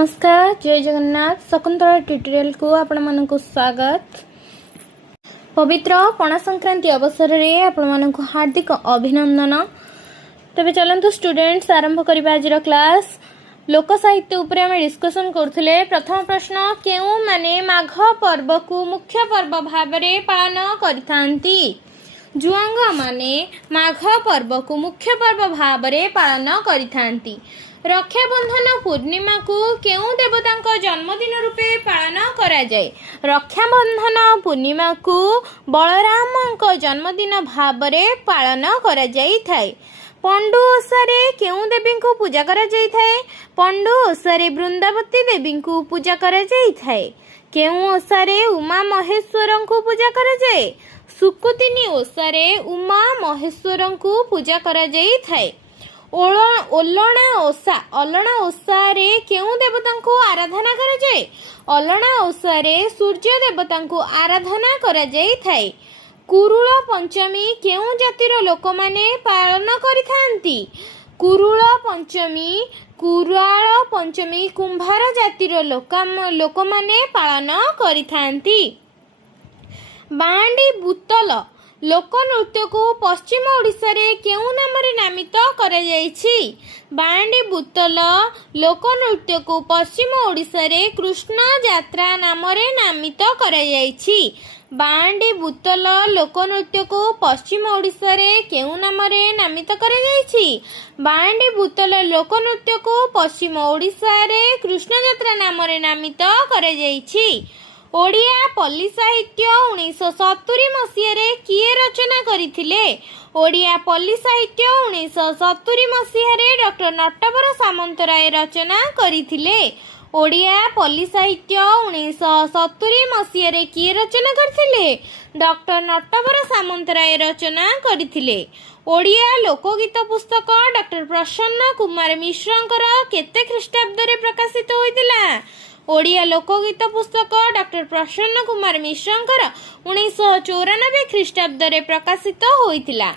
नमस्कार, जय जगन्नाथ। शकुंतला ट्यूटोरियल को आपण मानक स्वागत। पवित्र पणा संक्रांति अवसर में आपण मानक हार्दिक अभिनंदन। तबे चलंतु स्टूडेंट्स आरंभ करबा आज क्लास। लोक साहित्य उपरे हम डिस्कशन करथिले। प्रथम प्रश्न, केउ माने माघ पर्व को मुख्य पर्व भाव में पालन करिथांती? जुआंग माने माघ पर्व को मुख्य पर्व भाव में पालन करिथांती। रक्षाबंधन पूर्णिमा को केउ देवता जन्मदिन रूपे पालन करा जाए? रक्षाबंधन पूर्णिमा को बलराम जन्मदिन भाव में पालन करा जाई थाए। पंडु ओषारे केउ देवी को पूजा करा जाई थाए? पंडु ओषारे वृंदावती देवी को पूजा करा जाई थाए। केउ ओषारे उमा महेश्वर को पूजा करा जाए? सुकुतिनी ओषारे उमा महेश्वर को पूजा करा जाई थाए। अलणा ओषारे केउ देवता को आराधना करा जाए? अलणा ओषारे सूर्य देवता को आराधना करा जाई थाए। कुरुल पंचमी केउ जातिर लोक माने पालन करिथांती? कुरुल पंचमी कुंभार जातिर लोक माने पालन करिथांती। बांडी बुतल लोक नृत्य को पश्चिम ओडिशा रे केउ नाम रे नामित करा जायछि? बांडी बुतल लोक नृत्य को पश्चिम ओडिशा रे कृष्ण यात्रा नाम रे नामित करा जायछि। बांडी बुतल लोक नृत्य को पश्चिम ओडिशा रे केउ नाम रे नामित करा जायछि? बांडी बुतल लोक नृत्य को पश्चिम ओडिशा रे कृष्ण यात्रा नाम रे नामित करा जायछि। ओडिया पल्ली साहित्य 1970 मसीह किए रचना करथिले? ओडिया पल्ली साहित्य 1970 मसीह डॉक्टर नटवर सामंतराय रचना करथिले। ओडिया पल्ली साहित्य 1970 मसीह किए रचना करथिले? डॉक्टर नटवर सामंतराय रचना करथिले। ओडिया लोकगीत पुस्तक डॉक्टर प्रसन्न कुमार मिश्रंकर केते ख्रीष्टाब्द रे प्रकाशित होइतिला? ओडिया लोकगीत पुस्तक डॉक्टर प्रसन्न कुमार मिश्रंकर 1994 ख्रीष्टाब्द रे प्रकाशित होइतिला।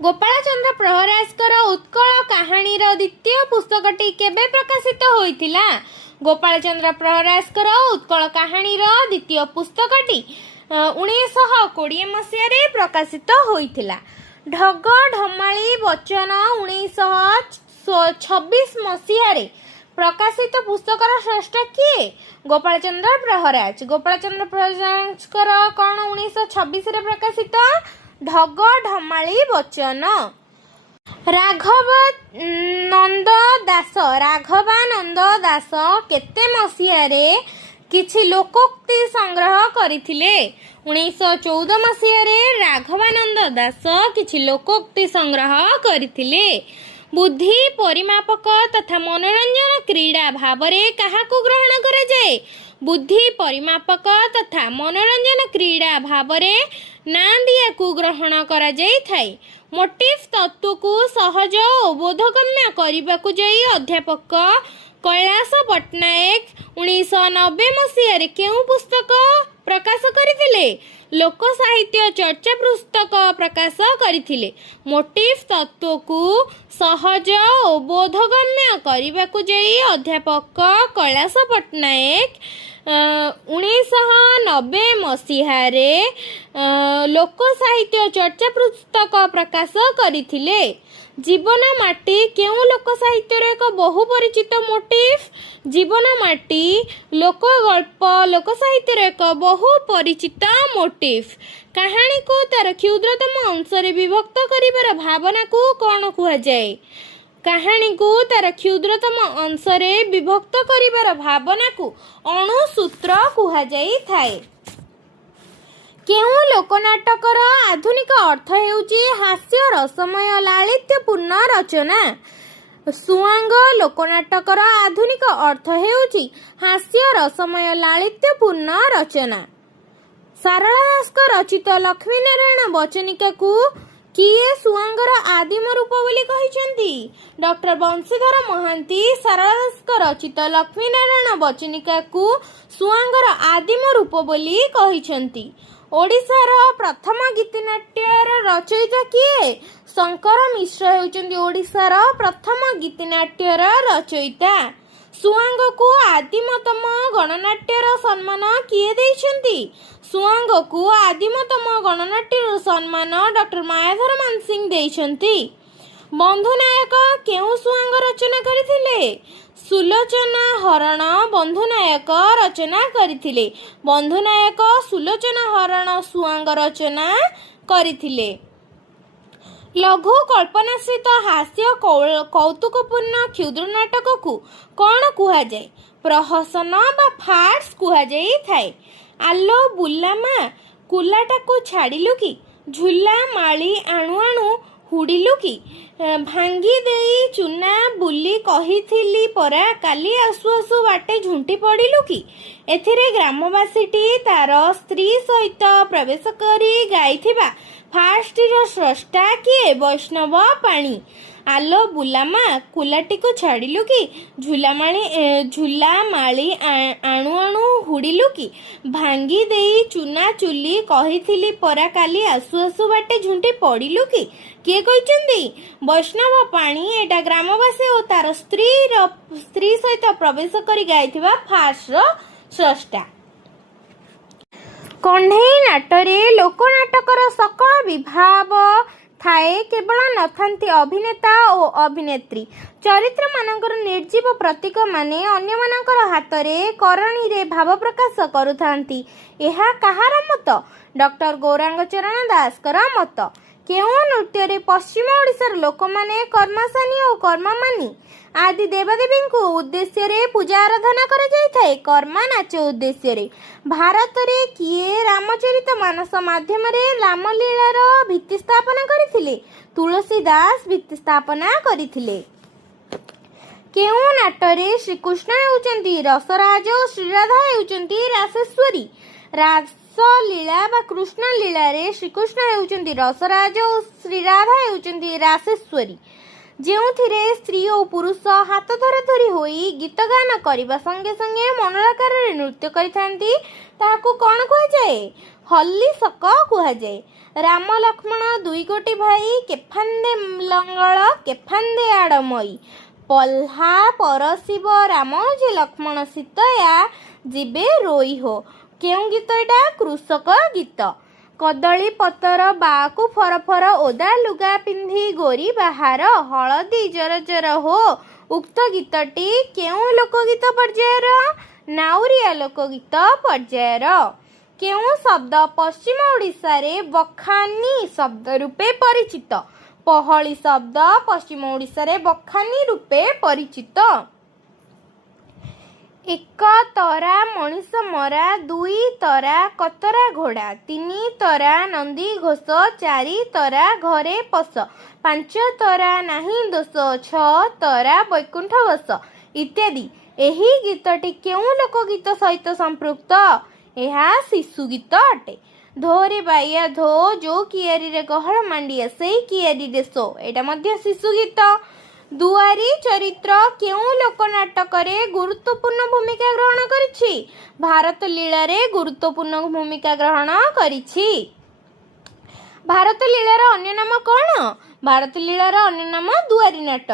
गोपाल चंद्र प्रहराजकर उत्कल कहानी रो द्वितीय पुस्तकटी केबे प्रकाशित होइतिला? गोपाल चंद्र प्रहराजकर उत्कल कहानी रो द्वितीय पुस्तकटी 1920 मसीह रे प्रकाशित होइतिला। ढग ढमाली वचन 1926 मसीह रे प्रकाशित पुस्तकर श्रेष्ठ किए? गोपाल चंद्र प्रहराज। गोपाल चंद्र प्रहराजकर कौन 1926 रे प्रकाशित? ढग ढमाली वचन। राघवानंद दास केते मसीह रे किछि लोकोक्ति संग्रह करथिले? 1914 मसीह रे राघवानंद दास किछि लोकोक्ति संग्रह करथिले। बुद्धि परिमापक तथा मनोरंजन क्रीड़ा भावरे काहाकु ग्रहण करे जाए? बुद्धि परिमापक तथा मनोरंजन क्रीड़ा भावरे नांदिया को ग्रहण करा जाई थाए। मोटिव तत्व को सहज और बोधगम्य करबा को जाई अध्यापक कैलाश पट्टनायक 1990 मसीह रे केउ पुस्तक प्रकाश करथिले? लोक साहित्य चर्चा पुस्तक प्रकाश करथिले। मोटिव तत्व को सहज और बोधगम्य करबा को जाई अध्यापक कैलाश पट्टनायक 1990 मसीह रे लोक साहित्य चर्चा पुस्तक प्रकाश करथिले। जीवन माटी केउ लोक साहित्य रे एक बहु परिचित मोटिव? जीवन माटी लोक गल्प लोक साहित्य रे एक बहु परिचित मोटिव। कहानी को तार क्षुद्रतम अंश रे विभक्त करिवार भावना को कोन कुहा जाए? कहानी को तार क्षुद्रतम अंश रे विभक्त करिवार भावना को अणुसूत्र कुहा जाई थाए। केउ लोकनाटकर आधुनिक अर्थ हेउची हास्य रसमय लालित्यपूर्ण रचना? सुआंग लोकनाटकर आधुनिक अर्थ हेउची हास्य रसमय लालित्यपूर्ण रचना। सारला दासक रचित लक्ष्मीनारायण बचनिका को किए सुआंगर आदिम रूप बोली कहिसेंती? डॉक्टर बंशीधर महांती सारला दासक रचित लक्ष्मीनारायण बचनिका को सुआंगर आदिम रूप बोली कहिसेंती। ओडिशार प्रथम गीतिनाट्यर रचयिता किए? शंकर मिश्र हेउचंती ओडिशार प्रथम गीतिनाट्यर रचयिता। ସୁଆଙ୍ଗକୁ ଆଦିମତମ ଗଣନାଟ୍ୟର ସମ୍ମାନ କିଏ ଦେଇଛନ୍ତି? ସୁଆଙ୍ଗକୁ ଆଦିମତମ ଗଣନାଟ୍ୟର ସମ୍ମାନ ଡକ୍ଟର ମାୟାଧର ମାନସିଂହ ଦେଇଛନ୍ତି। ବନ୍ଧୁ ନାୟକ କେଉଁ ସୁଆଙ୍ଗ ରଚନା କରିଥିଲେ? ସୁଲୋଚନା ହରଣ ବନ୍ଧୁ ନାୟକ ରଚନା କରିଥିଲେ। ବନ୍ଧୁ ନାୟକ ସୁଲୋଚନା ହରଣ ସୁଆଙ୍ଗ ରଚନା କରିଥିଲେ। ଲଘୁ କଳ୍ପନାଶ୍ରିତ ହାସ୍ୟ କୌତୁକପୂର୍ଣ୍ଣ କ୍ଷୁଦ୍ର ନାଟକକୁ କ'ଣ କୁହାଯାଏ? ପ୍ରହସନ ବା ଫାର୍ସ କୁହାଯାଇଥାଏ। ଆଲୋ ବୁଲାମା କୁଲାଟାକୁ ଛାଡ଼ିଲୁ କି? ଝୁଲା ମାଳି ଆଣୁ ଆଣୁ ହୁଡ଼ିଲୁ କି? ଭାଙ୍ଗି ଦେଇ ଚୁନା ବୁଲି କହିଥିଲି ପରା କାଲି ଆସୁ ଆସୁ ବାଟେ ଝୁଣ୍ଟି ପଡ଼ିଲୁ କି? ଏଥିରେ ଗ୍ରାମବାସୀଟି ତାର ସ୍ତ୍ରୀ ସହିତ ପ୍ରବେଶ କରି ଗାଇଥିବା ଫାର୍ସଟିର ସ୍ରଷ୍ଟା କିଏ? ବୈଷ୍ଣବ ପାଣି। ଆଲୋ ବୁଲାମା କୁଲାଟିକୁ ଛାଡ଼ିଲୁ କି? ଝୁଲା ମାଳି ଆଣୁ ଆଣୁ ହୁଡ଼ିଲୁ କି? ଭାଙ୍ଗି ଦେଇ ଚୁନା ଚୁଲି କହିଥିଲି ପରା କାଲି ଆସୁ ଆସୁ ବାଟେ ଝୁଣ୍ଟି ପଡ଼ିଲୁ କି? କିଏ କହିଛନ୍ତି? ବୈଷ୍ଣବ ପାଣି। ଏଇଟା ଗ୍ରାମବାସୀ ଓ ତାର ସ୍ତ୍ରୀ ସହିତ ପ୍ରବେଶ କରି ଗାଇଥିବା ଫାର୍ସର ସ୍ରଷ୍ଟା। କଣ୍ଢେଇ ନାଟରେ ଲୋକନାଟକର ସକଳ ବିଭାବ ଥାଏ, କେବଳ ନଥାନ୍ତି ଅଭିନେତା ଓ ଅଭିନେତ୍ରୀ। ଚରିତ୍ରମାନଙ୍କର ନିର୍ଜୀବ ପ୍ରତୀକମାନେ ଅନ୍ୟମାନଙ୍କର ହାତରେ କରଣୀରେ ଭାବ ପ୍ରକାଶ କରୁଥାନ୍ତି। ଏହା କାହାର ମତ? ଡକ୍ଟର ଗୌରାଙ୍ଗ ଚରଣ ଦାସଙ୍କର ମତ। କେଉଁ ନୃତ୍ୟରେ ପଶ୍ଚିମ ଓଡ଼ିଶାର ଲୋକମାନେ କର୍ମାସାନୀ ଓ କର୍ମମାନି ଆଦି ଦେବାଦେବୀଙ୍କୁ ଉଦ୍ଦେଶ୍ୟରେ ପୂଜା ଆରାଧନା କରାଯାଇଥାଏ? କର୍ମା ନାଚ ଉଦ୍ଦେଶ୍ୟରେ। ଭାରତରେ କିଏ ରାମଚରିତ ମାନସ ମାଧ୍ୟମରେ ରାମଲୀଳାର ଭିତ୍ତି ସ୍ଥାପନ କରିଥିଲେ? ତୁଳସୀ ଦାସ ଭିତ୍ତି ସ୍ଥାପନା କରିଥିଲେ। କେଉଁ ନାଟରେ ଶ୍ରୀକୃଷ୍ଣ ହେଉଛନ୍ତି ରସରାଜ ଓ ଶ୍ରୀରାଧା ହେଉଛନ୍ତି ରାସେଶ୍ୱରୀ? ରାସଲୀଳା ବା କୃଷ୍ଣ ଲୀଳାରେ ଶ୍ରୀକୃଷ୍ଣ ହେଉଛନ୍ତି ରସରାଜ ଓ ଶ୍ରୀରାଧା ହେଉଛନ୍ତି ରାସେଶ୍ୱରୀ। ଯେଉଁଥିରେ ସ୍ତ୍ରୀ ଓ ପୁରୁଷ ହାତ ଧରାଧରି ହୋଇ ଗୀତ ଗାନ କରିବା ସଙ୍ଗେ ସଙ୍ଗେ ମଣ୍ଡଳାକାରରେ ନୃତ୍ୟ କରିଥାନ୍ତି, ତାହାକୁ କ'ଣ କୁହାଯାଏ? ହଲ୍ଲୀଶକ କୁହାଯାଏ। ରାମ ଲକ୍ଷ୍ମଣ ଦୁଇ ଗୋଟି ଭାଇ, କେଫାନ୍ଦେ ଲଙ୍ଗଳ କେଫାନ୍ଦେ ଆଡ଼ମଇ। ପହ୍ଲା ପରଶିବ ରାମ ଯେ ଲକ୍ଷ୍ମଣ ସୀତୟା ଯିବେ ରୋଇ ହୋ। କେଉଁ ଗୀତ ଏଇଟା? କୃଷକ ଗୀତ। କଦଳୀ ପତର ବାଆକୁ ଫରଫର, ଓଦା ଲୁଗା ପିନ୍ଧି ଗୋରି ବାହାର, ହଳଦୀ ଜର ଜର ହୋ। ଉକ୍ତ ଗୀତଟି କେଉଁ ଲୋକଗୀତ ପର୍ଯ୍ୟାୟର? ନାଉରିଆ ଲୋକଗୀତ ପର୍ଯ୍ୟାୟର। କେଉଁ ଶବ୍ଦ ପଶ୍ଚିମ ଓଡ଼ିଶାରେ ବଖାନୀ ଶବ୍ଦ ରୂପେ ପରିଚିତ? ପହଳି ଶବ୍ଦ ପଶ୍ଚିମ ଓଡ଼ିଶାରେ ବଖାନୀ ରୂପେ ପରିଚିତ। ଏକ ତରା ମଣିଷ ମରା, ଦୁଇ ତରା କତରା ଘୋଡ଼ା, ତିନି ତରା ନନ୍ଦୀ ଘୋଷ, ଚାରି ତରା ଘରେ ପଶ, ପାଞ୍ଚ ତରା ନାହିଁ ଦୋଷ, ଛଅ ତରା ବୈକୁଣ୍ଠ ବସ ଇତ୍ୟାଦି। ଏହି ଗୀତଟି କେଉଁ ଲୋକଗୀତ ସହିତ ସମ୍ପୃକ୍ତ? ଏହା ଶିଶୁ ଗୀତ ଅଟେ। ଧୋରେ ବାଇଆ ଧୋ, ଯୋଉ କିଆରୀରେ ଗହଳ ମାଣ୍ଡିଆ ସେଇ କିଆରୀରେ ଶୋ, ଏଇଟା ମଧ୍ୟ ଶିଶୁ ଗୀତ। ଦୁଆରୀ ଚରିତ୍ର କେଉଁ ଲୋକନାଟକରେ ଗୁରୁତ୍ୱପୂର୍ଣ୍ଣ ଭୂମିକା ଗ୍ରହଣ କରିଛି? ଭାରତ ଲୀଳାରେ ଗୁରୁତ୍ୱପୂର୍ଣ୍ଣ ଭୂମିକା ଗ୍ରହଣ କରିଛି। ଭାରତ ଲୀଳାର ଅନ୍ୟ ନାମ କ'ଣ? ଭାରତ ଲୀଳାର ଅନ୍ୟ ନାମ ଦୁଆରୀ ନାଟ।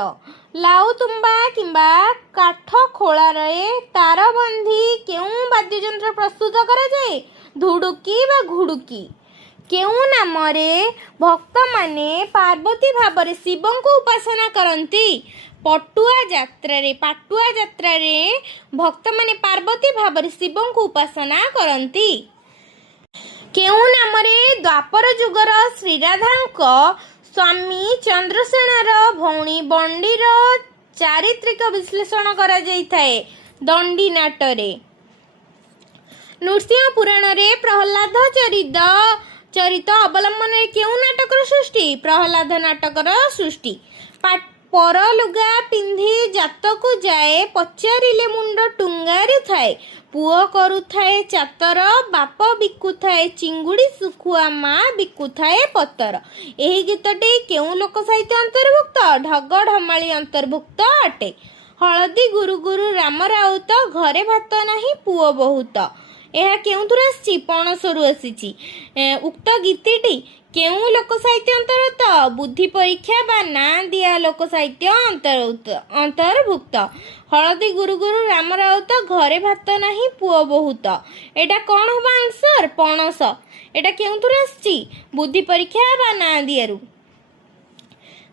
ଲାଉତୁମ୍ବା କିମ୍ବା କାଠ ଖୋଳାରେ ତାର ବାନ୍ଧି କେଉଁ ବାଦ୍ୟଯନ୍ତ୍ର ପ୍ରସ୍ତୁତ କରାଯାଏ? ଧୁଡୁକି ବା ଘୁଡୁକି। କେଉଁ ନାମରେ ଭକ୍ତମାନେ ପାର୍ବତୀ ଭାବରେ ଶିବଙ୍କୁ ଉପାସନା କରନ୍ତି? ପାଟୁଆ ଯାତ୍ରାରେ ଭକ୍ତମାନେ ପାର୍ବତୀ ଭାବରେ ଶିବଙ୍କୁ ଉପାସନା କରନ୍ତି। କେଉଁ ନାମରେ ଦ୍ୱାପର ଯୁଗର ଶ୍ରୀରାଧାଙ୍କ ସ୍ୱାମୀ ଚନ୍ଦ୍ରସେଣାର ଭଉଣୀ ବଣ୍ଡିର ଚାରିତ୍ରିକ ବିଶ୍ଳେଷଣ କରାଯାଇଥାଏ? ଦଣ୍ଡି ନାଟରେ। ନୃସିଂହ ପୁରାଣରେ ପ୍ରହ୍ଲାଦ ଚରିତ ଅବଲମ୍ବନରେ କେଉଁ ନାଟକର ସୃଷ୍ଟି? ପ୍ରହ୍ଲାଦ ନାଟକର ସୃଷ୍ଟି। ପର ଲୁଗା ପିନ୍ଧି ଯାତକୁ ଯାଏ, ପଚାରିଲେ ମୁଣ୍ଡ ଟୁଙ୍ଗାରୁ ଥାଏ, ପୁଅ କରୁଥାଏ ଚାତର, ବାପ ବିକୁଥାଏ ଚିଙ୍ଗୁଡ଼ି, ଶୁଖୁଆ ମା ବିକୁଥାଏ ପତର। ଏହି ଗୀତଟି କେଉଁ ଲୋକ ସାହିତ୍ୟ ଅନ୍ତର୍ଭୁକ୍ତ? ଢଗ ଢମାଳି ଅନ୍ତର୍ଭୁକ୍ତ ଅଟେ। ହଳଦୀ ଗୁରୁ ଗୁରୁ ରାମ ରାଉତ, ଘରେ ଭାତ ନାହିଁ ପୁଅ ବହୁତ। ଏହା କେଉଁଥିରୁ ଆସିଛି? ପଣସରୁ ଆସିଛି। ଉକ୍ତ ଗୀତିଟି କେଉଁ ଲୋକ ସାହିତ୍ୟ ଅନ୍ତର୍ଭୁକ୍ତ? ବୁଦ୍ଧି ପରୀକ୍ଷା ବା ନାଁ ଦିଆ ଲୋକ ସାହିତ୍ୟ ଅନ୍ତର୍ଭୁକ୍ତ। ହଳଦୀ ଗୁରୁ ଗୁରୁ ରାମ ରାଉତ, ଘରେ ଭାତ ନାହିଁ ପୁଅ ବହୁତ। ଏଇଟା କ'ଣ ହବ ଆନ୍ସର? ପଣସ। ଏଇଟା କେଉଁଥିରୁ ଆସିଛି? ବୁଦ୍ଧି ପରୀକ୍ଷା ବା ନାଁ ଦିଆରୁ।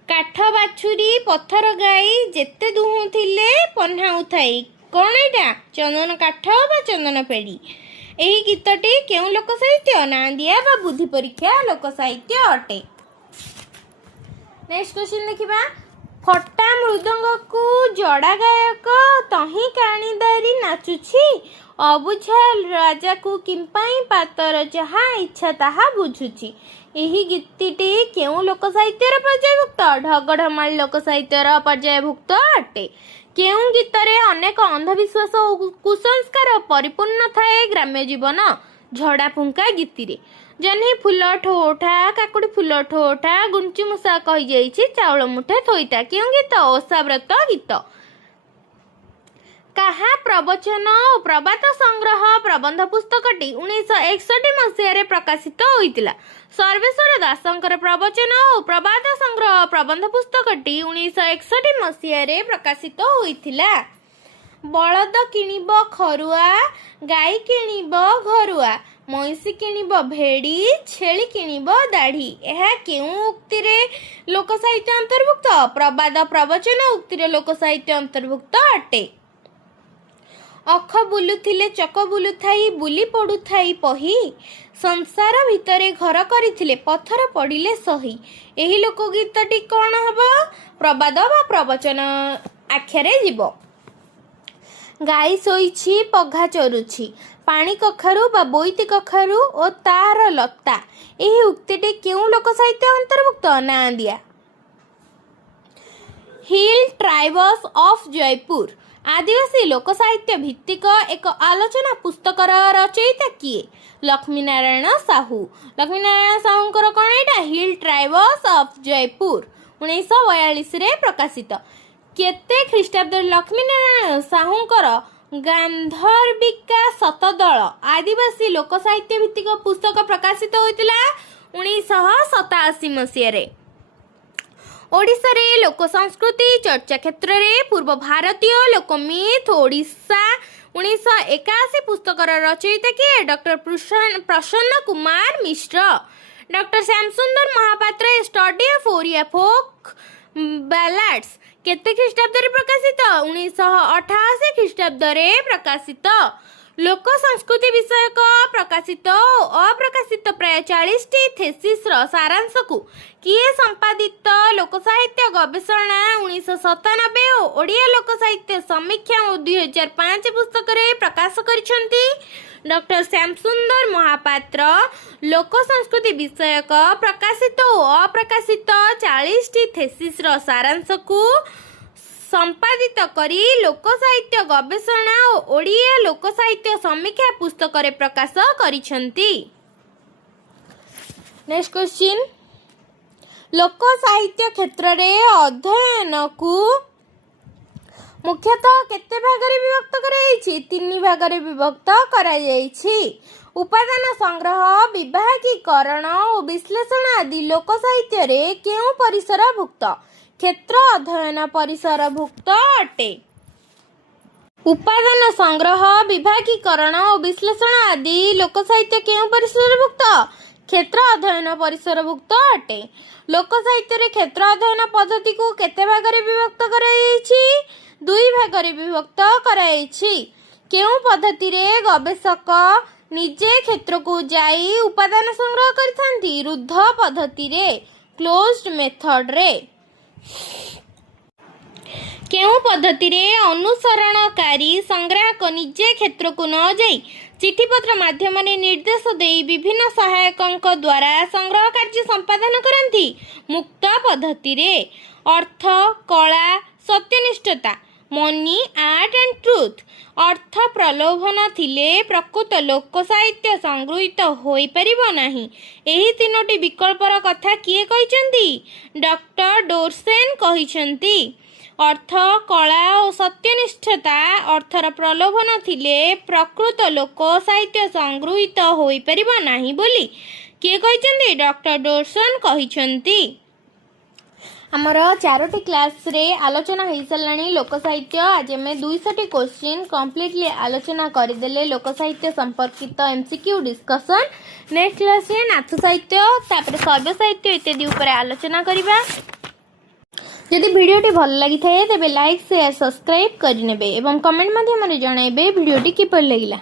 କାଠ ବାଛୁରୀ ପଥର ଗାଈ, ଯେତେ ଦୁହୁଁଥିଲେ ପହ୍ନାଉଥାଇ। କ'ଣ ଏଇଟା? ଚନ୍ଦନ କାଠ ବା ଚନ୍ଦନ ପେଡ଼ି। ଏହି ଗୀତଟି କେଉଁ ଲୋକ ସାହିତ୍ୟ? ନାଁ ଦିଆ ବା ବୁଦ୍ଧି ପରୀକ୍ଷା ଲୋକ ସାହିତ୍ୟ ଅଟେ। ନେକ୍ସଟ କ୍ୱେଶ୍ଚିନ୍ ଦେଖିବା। ଫଟା ମୃଦଙ୍ଗକୁ ଜଡ଼ା ଗାୟକ, ତହିଁ କାଣିଦାରୀ ନାଚୁଛି। ଅବୁଝା ରାଜାକୁ କିମ୍ପାଇଁ ପାତର ଯାହା ଇଚ୍ଛା ତାହା ବୁଝୁଛି। ଏହି ଗୀତିଟି କେଉଁ ଲୋକ ସାହିତ୍ୟର ପର୍ଯ୍ୟାୟଭୁକ୍ତ? ଢଗଢମାଳି ଲୋକ ସାହିତ୍ୟର ପର୍ଯ୍ୟାୟଭୁକ୍ତ ଅଟେ। କେଉଁ ଗୀତରେ ଅନେକ ଅନ୍ଧବିଶ୍ୱାସ ଓ କୁସଂସ୍କାର ପରିପୂର୍ଣ୍ଣ ଥାଏ ଗ୍ରାମ୍ୟ ଜୀବନ? ଝଡ଼ା ଫୁଙ୍କା ଗୀତିରେ। ଜହ୍ନି ଫୁଲ ଠୋଠା, କାକୁଡ଼ି ଫୁଲ ଠୋଠା, ଗୁଞ୍ଚି ମୂଷା କହିଯାଇଛି ଚାଉଳ ମୁଠେ ଥୋଇତା। କେଉଁ ଗୀତ? ଓଷାବ୍ରତ ଗୀତ। କାହା ପ୍ରବଚନ ଓ ପ୍ରବାଦ ସଂଗ୍ରହ ପ୍ରବନ୍ଧ ପୁସ୍ତକଟି 1961 ମସିହାରେ ପ୍ରକାଶିତ ହୋଇଥିଲା? ସର୍ବେଶ୍ୱର ଦାସଙ୍କର ପ୍ରବଚନ ଓ ପ୍ରବାଦ ସଂଗ୍ରହ ପ୍ରବନ୍ଧ ପୁସ୍ତକଟି 1961 ମସିହାରେ ପ୍ରକାଶିତ ହୋଇଥିଲା। ବଳଦ କିଣିବ ଖରୁଆ, ଗାଈ କିଣିବ ଘରୁଆ, ମଇଁଷି କିଣିବ ଭେଡ଼ି, ଛେଳି କିଣିବ ଦାଢ଼ି। ଏହା କେଉଁ ଉକ୍ତିରେ ଲୋକ ସାହିତ୍ୟ ଅନ୍ତର୍ଭୁକ୍ତ? ପ୍ରବାଦ ପ୍ରବଚନ ଉକ୍ତିରେ ଲୋକ ସାହିତ୍ୟ ଅନ୍ତର୍ଭୁକ୍ତ ଅଟେ। ଅଖ ବୁଲୁଥିଲେ ଚକ ବୁଲୁଥାଇ, ବୁଲି ପଡ଼ୁଥାଇ ପହି, ସଂସାର ଭିତରେ ଘର କରିଥିଲେ ପଥର ପଡ଼ିଲେ ସହି। ଏହି ଲୋକଗୀତଟି କ'ଣ ହେବ? ପ୍ରବାଦ ବା ପ୍ରବଚନ ଆଖ୍ୟାରେ ଯିବ। ଗାଈ ଶୋଇଛି ପଘା ଚରୁଛି, ପାଣି କଖାରୁ ବା ବୋଇତି କଖାରୁ ଓ ତାର ଲତା। ଏହି ଉକ୍ତିଟି କେଉଁ ଲୋକ ସାହିତ୍ୟ ଅନ୍ତର୍ଭୁକ୍ତ? ନାଁ ଦିଆ। ହିଲ୍ ଟ୍ରାଇବସ୍ ଅଫ୍ ଜୟପୁର ଆଦିବାସୀ ଲୋକ ସାହିତ୍ୟ ଭିତ୍ତିକ ଏକ ଆଲୋଚନା ପୁସ୍ତକର ରଚୟିତା କିଏ? ଲକ୍ଷ୍ମୀନାରାୟଣ ସାହୁ। ଲକ୍ଷ୍ମୀନାରାୟଣ ସାହୁଙ୍କର କ'ଣ ଏଇଟା? ହିଲ୍ ଟ୍ରାଇବସ୍ ଅଫ୍ ଜୟପୁର 1942ରେ ପ୍ରକାଶିତ। କେତେ ଖ୍ରୀଷ୍ଟାବ୍ଦରେ ଲକ୍ଷ୍ମୀନାରାୟଣ ସାହୁଙ୍କର ଗାନ୍ଧର୍ବିକା ଶତଦଳ ଆଦିବାସୀ ଲୋକ ସାହିତ୍ୟ ଭିତ୍ତିକ ପୁସ୍ତକ ପ୍ରକାଶିତ ହୋଇଥିଲା? 1987 ମସିହାରେ। ଓଡ଼ିଶାରେ ଲୋକ ସଂସ୍କୃତି ଚର୍ଚ୍ଚା କ୍ଷେତ୍ରରେ ପୂର୍ବ ଭାରତୀୟ ଲୋକମିଥ୍ ଓଡ଼ିଶା 1981 ପୁସ୍ତକର ରଚୟିତା କିଏ? Doctor Prasanna Kumar Mishra. Doctor Shyamsundar Mahapatra a study of Odia folk ballads କେତେ ଖ୍ରୀଷ୍ଟାବ୍ଦରେ ପ୍ରକାଶିତ? 1988 ଖ୍ରୀଷ୍ଟାବ୍ଦରେ ପ୍ରକାଶିତ। ଲୋକ ସଂସ୍କୃତି ବିଷୟକ ପ୍ରକାଶିତ ଓ ଅପ୍ରକାଶିତ ପ୍ରାୟ 40ଟି ଥେସିସ୍ର ସାରାଂଶକୁ କିଏ ସମ୍ପାଦିତ ଲୋକ ସାହିତ୍ୟ ଗବେଷଣା 1997 ଓ ଓଡ଼ିଆ ଲୋକ ସାହିତ୍ୟ ସମୀକ୍ଷା 2005 ପୁସ୍ତକରେ ପ୍ରକାଶ କରିଛନ୍ତି? ଡକ୍ଟର ଶ୍ୟାମସୁନ୍ଦର ମହାପାତ୍ର ଲୋକ ସଂସ୍କୃତି ବିଷୟକ ପ୍ରକାଶିତ ଓ ଅପ୍ରକାଶିତ 40ଟି ଥେସିସ୍ର ସାରାଂଶକୁ ସମ୍ପାଦିତ କରି ଲୋକ ସାହିତ୍ୟ ଗବେଷଣା ଓ ଓଡ଼ିଆ ଲୋକ ସାହିତ୍ୟ ସମୀକ୍ଷା ପୁସ୍ତକରେ ପ୍ରକାଶ କରିଛନ୍ତି। Next question. ଲୋକ ସାହିତ୍ୟ କ୍ଷେତ୍ରରେ ଅଧ୍ୟୟନକୁ ମୁଖ୍ୟତଃ କେତେ ଭାଗରେ ବିଭକ୍ତ କରାଯାଇଛି? 3 ଭାଗରେ ବିଭକ୍ତ କରାଯାଇଛି। ଉପାଦାନ ସଂଗ୍ରହ, ବିଭାଗୀକରଣ ଓ ବିଶ୍ଳେଷଣ ଆଦି ଲୋକ ସାହିତ୍ୟରେ କେଉଁ ପରିସରଭୁକ୍ତ? କ୍ଷେତ୍ର ଅଧ୍ୟୟନ ପରିସରଭୁକ୍ତ ଅଟେ। ଉପାଦାନ ସଂଗ୍ରହ, ବିଭାଗୀକରଣ ଓ ବିଶ୍ଳେଷଣ ଆଦି ଲୋକ ସାହିତ୍ୟ କେଉଁ ପରିସରଭୁକ୍ତ? କ୍ଷେତ୍ର ଅଧ୍ୟୟନ ପରିସରଭୁକ୍ତ ଅଟେ। ଲୋକ ସାହିତ୍ୟରେ କ୍ଷେତ୍ର ଅଧ୍ୟୟନ ପଦ୍ଧତିକୁ କେତେ ଭାଗରେ ବିଭକ୍ତ କରାଯାଇଛି? 2 ଭାଗରେ ବିଭକ୍ତ କରାଯାଇଛି। କେଉଁ ପଦ୍ଧତିରେ ଗବେଷକ ନିଜେ କ୍ଷେତ୍ରକୁ ଯାଇ ଉପାଦାନ ସଂଗ୍ରହ କରିଥାନ୍ତି? ରୁଦ୍ଧ ପଦ୍ଧତିରେ, କ୍ଲୋଜ୍ଡ ମେଥଡରେ। କେଉଁ ପଦ୍ଧତିରେ ଅନୁସରଣକାରୀ ସଂଗ୍ରାହକ ନିଜେ କ୍ଷେତ୍ରକୁ ନ ଯାଇ ଚିଠିପତ୍ର ମାଧ୍ୟମରେ ନିର୍ଦ୍ଦେଶ ଦେଇ ବିଭିନ୍ନ ସହାୟକଙ୍କ ଦ୍ୱାରା ସଂଗ୍ରହ କାର୍ଯ୍ୟ ସମ୍ପାଦନ କରନ୍ତି? ମୁକ୍ତ ପଦ୍ଧତିରେ। ଅର୍ଥ, କଳା, ସତ୍ୟନିଷ୍ଠତା, ମନି, ଆର୍ଟ ଆଣ୍ଡ ଟ୍ରୁଥ। ଅର୍ଥ ପ୍ରଲୋଭନ ଥିଲେ ପ୍ରକୃତ ଲୋକ ସାହିତ୍ୟ ସଂଗୃହୀତ ହୋଇପାରିବ ନାହିଁ। ଏହି 3ଟି ବିକଳ୍ପର କଥା କିଏ କହିଛନ୍ତି? ଡକ୍ଟର ଡୋରସେନ୍ କହିଛନ୍ତି। ଅର୍ଥ, କଳା ଓ ସତ୍ୟନିଷ୍ଠତା। ଅର୍ଥର ପ୍ରଲୋଭନ ଥିଲେ ପ୍ରକୃତ ଲୋକ ସାହିତ୍ୟ ସଂଗୃହୀତ ହୋଇପାରିବ ନାହିଁ ବୋଲି किए कहिसंती डॉक्टर डोरसन कहिसंती। आमर 4टी क्लास रे आलोचना हो साराणी लोक साहित्य। आज आम 200 क्वेश्चन कंप्लीटली आलोचना करदेले लोक साहित्य संपर्कित एमसीक्यू डिस्कशन। नेक्स्ट क्लास रे नाथ साहित्य तापर सर्व साहित्य इत्यादि उपर आलोचना करबा। यदि वीडियोटी भल लगी थाए तेबे लाइक शेयर सब्सक्राइब करनेबे एवं कमेंट माध्यम रे जणाइबे वीडियोटी किपर लागिला।